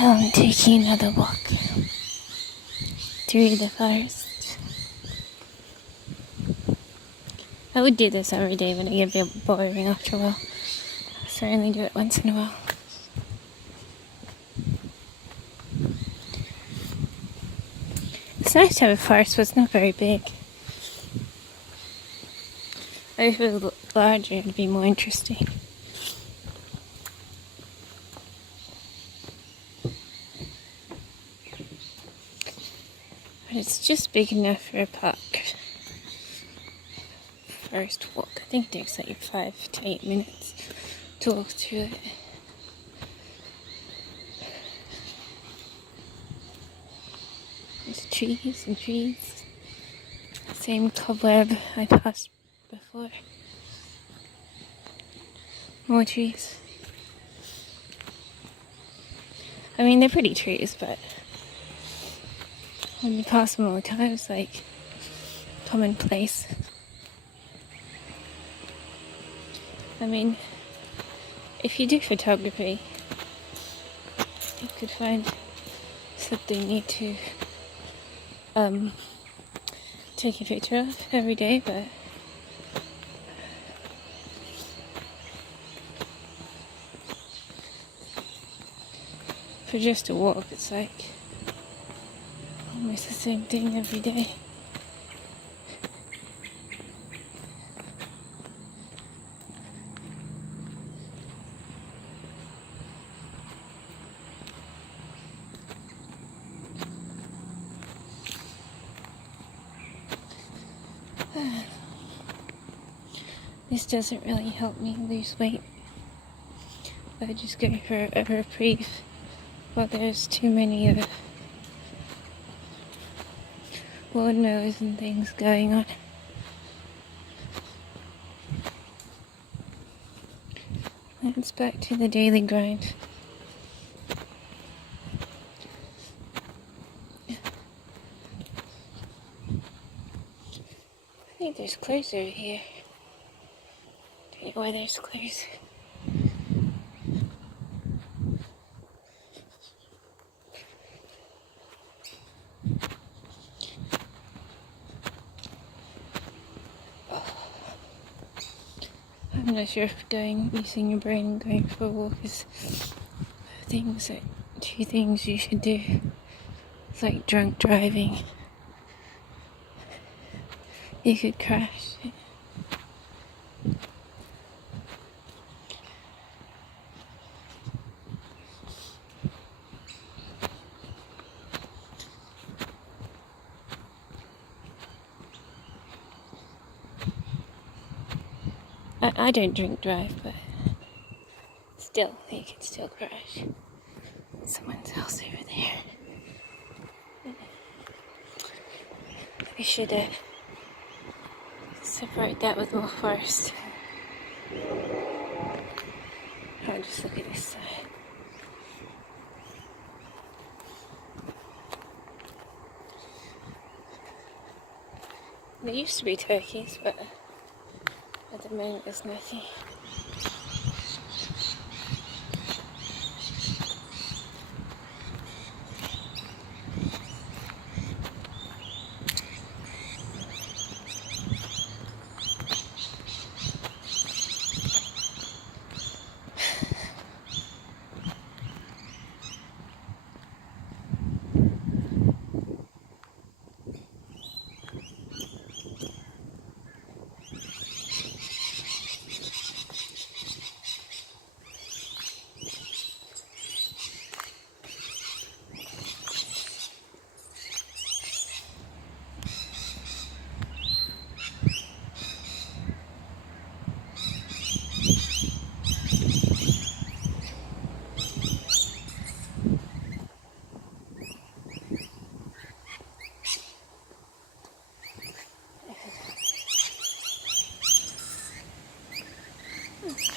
Now I'm taking another walk through the forest. I would do this every day, but it get a bit boring after a while. So I only do it once in a while. It's nice to have a forest, but it's not very big. If it was larger, it'd be more interesting. But it's just big enough for a park. First walk. I think it takes like 5 to 8 minutes to walk through it. There's trees and trees. Same cobweb I passed before. More trees. I mean, they're pretty trees, but when you pass them all the time, it's like commonplace. I mean, if you do photography, you could find something new to take a picture of every day, but for just a walk, it's like almost the same thing every day. This doesn't really help me lose weight. I just go for a reprieve while there's too many Lord knows and things going on. It's back to the daily grind. I think there's clothes over here. Don't know why there's clothes. I'm not sure if using your brain and going for a walk is two things you should do. It's like drunk driving. You could crash. I don't drink drive, but still, you could still crash. Someone's house over there. We should separate that with more forest. I'll just look at this side. There used to be turkeys, but at the moment there's nothing.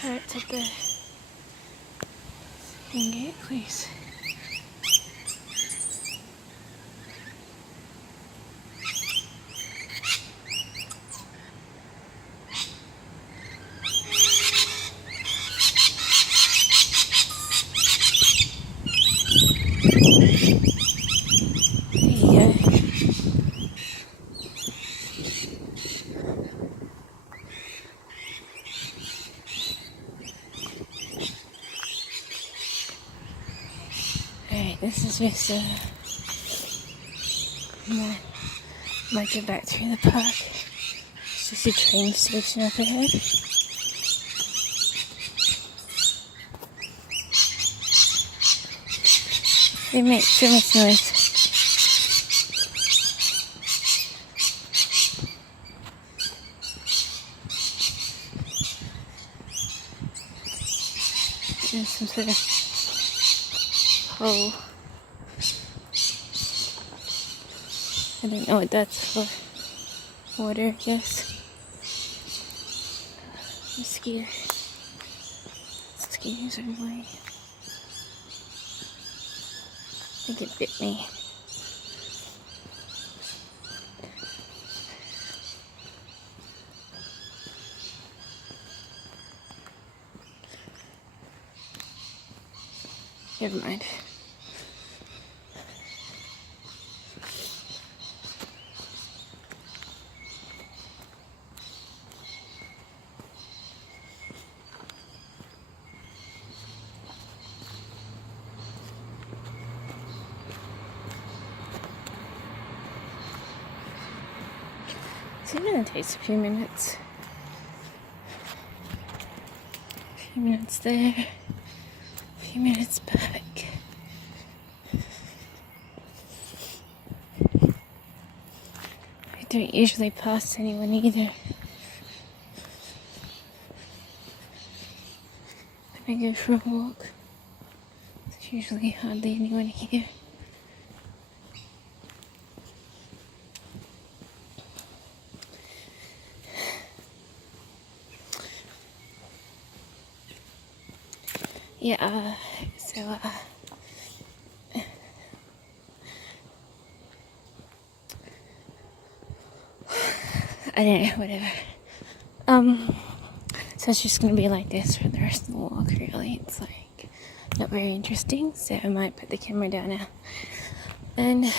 Carrots up there. You can get, please. This is just might get back through the park. It's just a train station up ahead. They make so much noise. There's some sort of hole. I don't know what that's for. Water, I guess. Mosquito. Mosquitoes are annoying. I think it bit me. Never mind. It's gonna take a few minutes. A few minutes there. A few minutes back. I don't usually pass anyone either. When I go for a walk, there's usually hardly anyone here. Yeah, so, I don't know, whatever. So it's just gonna be like this for the rest of the walk, really. It's like not very interesting, so I might put the camera down now. And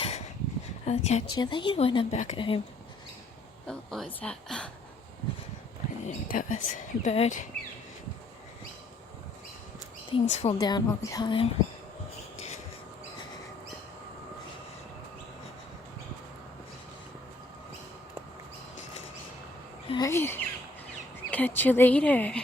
I'll catch you later when I'm back at home. Oh, what was that? I don't know what that was. A bird. Things fall down all the time. Alright, catch you later.